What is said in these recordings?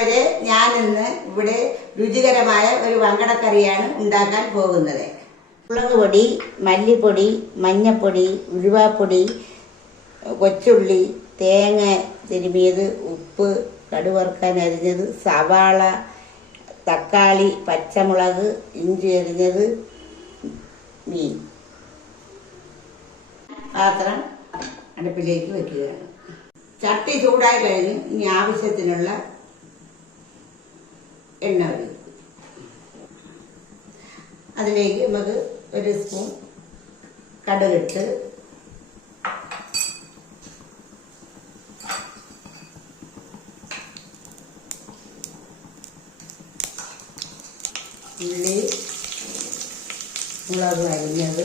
പ്രിയപ്പെട്ടവരെ ഞാൻ ഇന്ന് ഇവിടെ രുചികരമായ ഒരു വങ്കടക്കറിയാണ് ഉണ്ടാക്കാൻ പോകുന്നത്. മുളക് പൊടി മല്ലിപ്പൊടി മഞ്ഞപ്പൊടി ഉഴുവാപ്പൊടി കൊച്ചുള്ളി തേങ്ങ തിരുമിയത് ഉപ്പ് കടുവറുക്കാൻ അരിഞ്ഞത് സവാള തക്കാളി പച്ചമുളക് ഇഞ്ചി അരിഞ്ഞത് മീൻ. പാത്രം അടുപ്പിലേക്ക് വെക്കുകയാണ്. ചട്ടി ചൂടായി കഴിഞ്ഞ് ഇനി ആവശ്യത്തിനുള്ള എണ്ണ ഒഴിക്കും അതിലേക്ക് നമുക്ക് ഒരു സ്പൂൺ കടുകിട്ട് ഉള്ളി മുളക് അരിഞ്ഞത്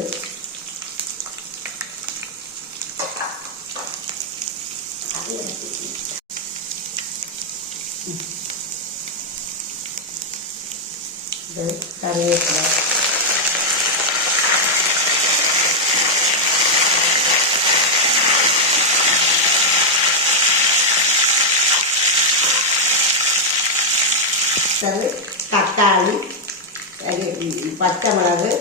ഇത് കറിവേപ്പില. തക്കാളി പച്ചമുളക്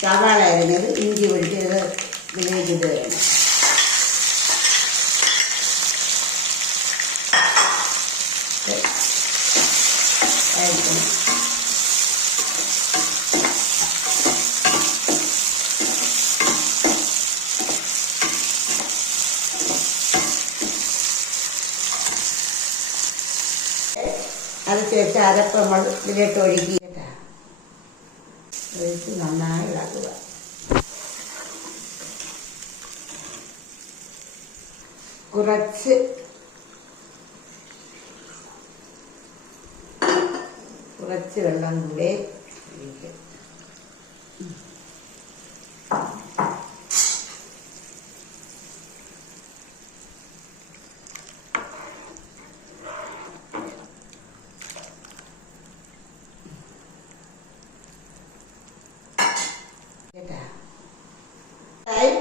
സവാള അരിഞ്ഞത് ഇഞ്ചി പൊടിച്ചത് ഇതിലേക്ക് ആയിരിക്കണം ചേർത്ത് അരപ്പ് നമ്മൾ ഇതിലേക്ക് ഒഴുക്കി ഒഴിച്ച് നന്നായി ഇളക്കുക. കുറച്ച് കുറച്ച് വെള്ളം കൂടെ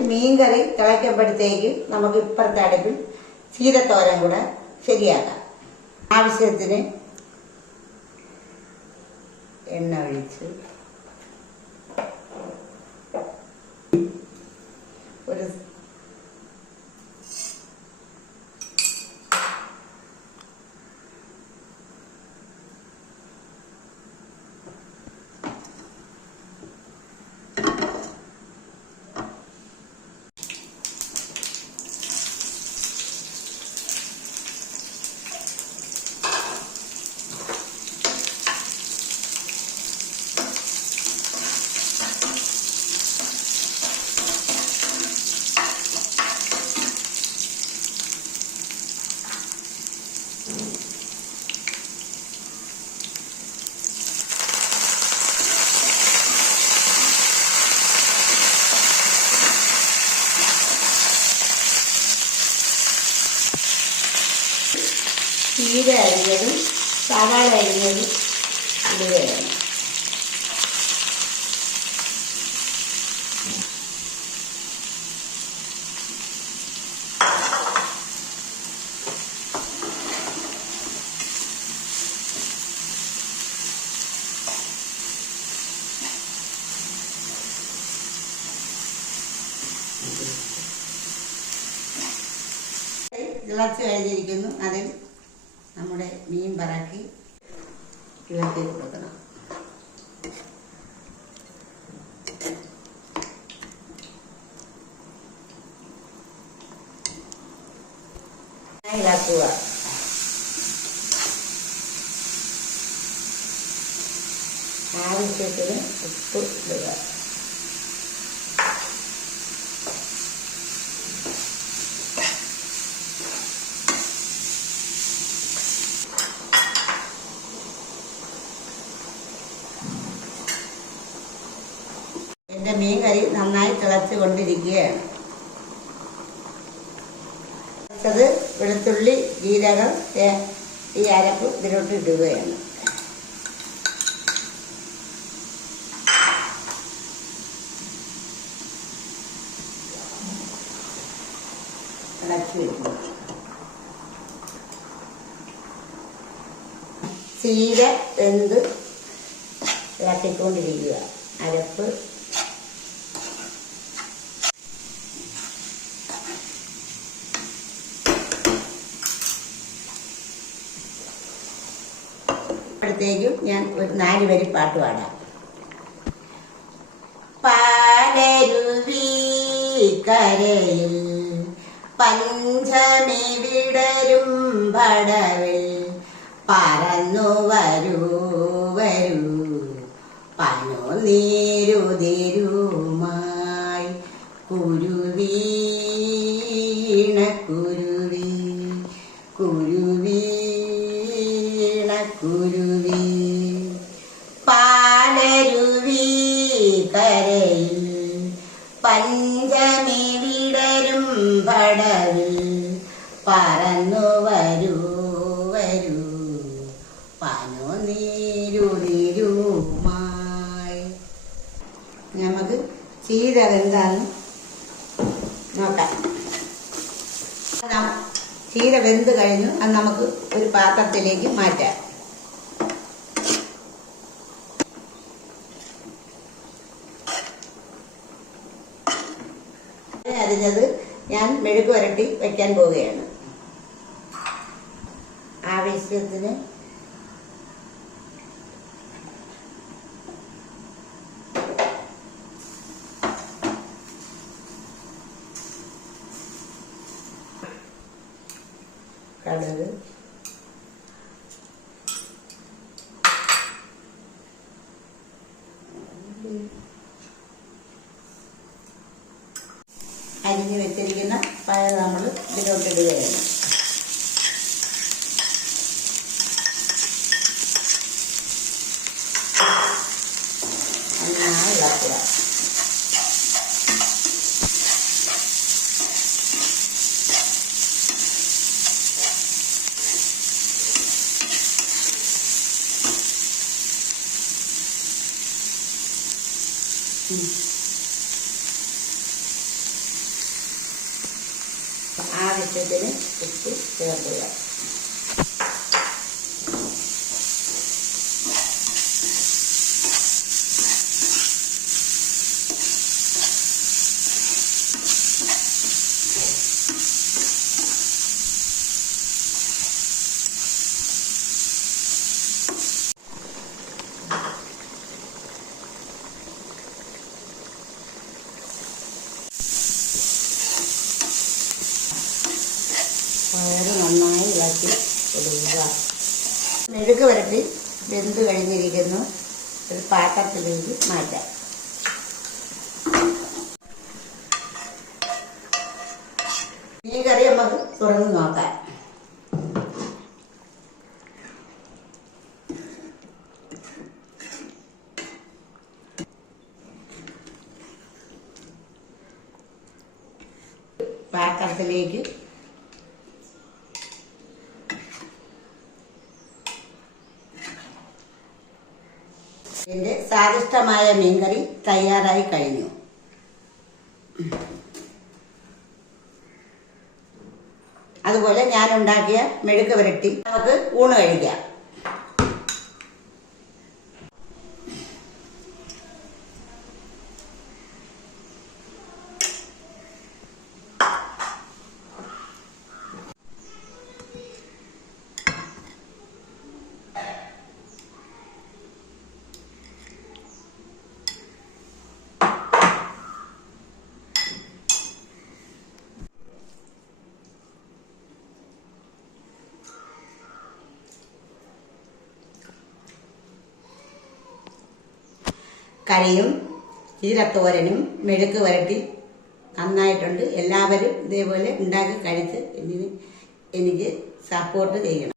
മീൻ കറി തിളയ്ക്കുമ്പോഴത്തേക്ക് നമുക്ക് ഇപ്പുറത്തെ അടുപ്പിൽ ചീരത്തോരൻ കൂടെ ശരിയാക്കാം. ആവശ്യത്തിന് എണ്ണ ഒഴിച്ച് ഒരു ചീര അരിഞ്ഞതും സവാള അരിഞ്ഞതും ഇടുകയാണ് തിളച്ച് കഴിഞ്ഞിരിക്കുന്നു. അതിൽ നമ്മുടെ മീൻ പറക്കി ഇളക്കി കൊടുക്കണം. ഇളക്കുക. ആവശ്യത്തിന് ഉപ്പ് ഇടുക. എന്റെ മീൻ കറി നന്നായി തിളച്ച് കൊണ്ടിരിക്കുകയാണ് അടുത്തത് വെളുത്തുള്ളി ജീരകം ഈ അരപ്പ് ഇതിലോട്ട് ഇടുകയാണ്. ഇളക്കി ചീര എന്ത് ഇളക്കിക്കൊണ്ടിരിക്കുക. അരപ്പ് അപ്പോഴത്തേക്കും ഞാൻ ഒരു നാല് വരി പാട്ട് പാടാം. പാലരുവി കരയിൽ പഞ്ചമി വിടരും പടവിൽ പറന്നു വരൂ വരൂ. പനോ നീരുതിരുമായി കുരുവീണ പടവിൽ പറന്നു വരൂ വരൂ. പനോ നീരുതിരുമായി നമുക്ക് ചീര വെന്താന്ന് നോക്കാം. ചീര വെന്ത് കഴിഞ്ഞു അത് നമുക്ക് ഒരു പാത്രത്തിലേക്ക് മാറ്റാം അരിഞ്ഞത് ഞാൻ മെഴുക്ക് വരട്ടി വെക്കാൻ പോവുകയാണ്. ആവശ്യത്തിന് കടുക് അരിഞ്ഞു വെച്ചിരിക്കുന്ന പഴം നമ്മൾ ഇതിലോട്ട് ഇടുകയാണ് 아래 쪽에는 이렇게 되어져요. മെഴുക്ക് വരട്ടി വെന്ത് കഴിഞ്ഞിരിക്കുന്നു. ഒരു പാത്രത്തിലേക്ക് മാറ്റാം. ഈ കറി നമുക്ക് തുറന്ന് നോക്കാം. പാത്രത്തിലേക്ക് സ്വാദിഷ്ടമായ മീൻകറി തയ്യാറായി കഴിഞ്ഞു. അതുപോലെ ഞാൻ ഉണ്ടാക്കിയ മെഴുക്ക് പുരട്ടി നമുക്ക് ഊണ് കഴിക്കാം. കറിയും ചീരത്തോരനും മെഴുക്ക് വരട്ടി നന്നായിട്ടുണ്ട്. എല്ലാവരും ഇതേപോലെ ഉണ്ടാക്കി കഴിച്ച് എന്നിന് എനിക്ക് സപ്പോർട്ട് ചെയ്യണം.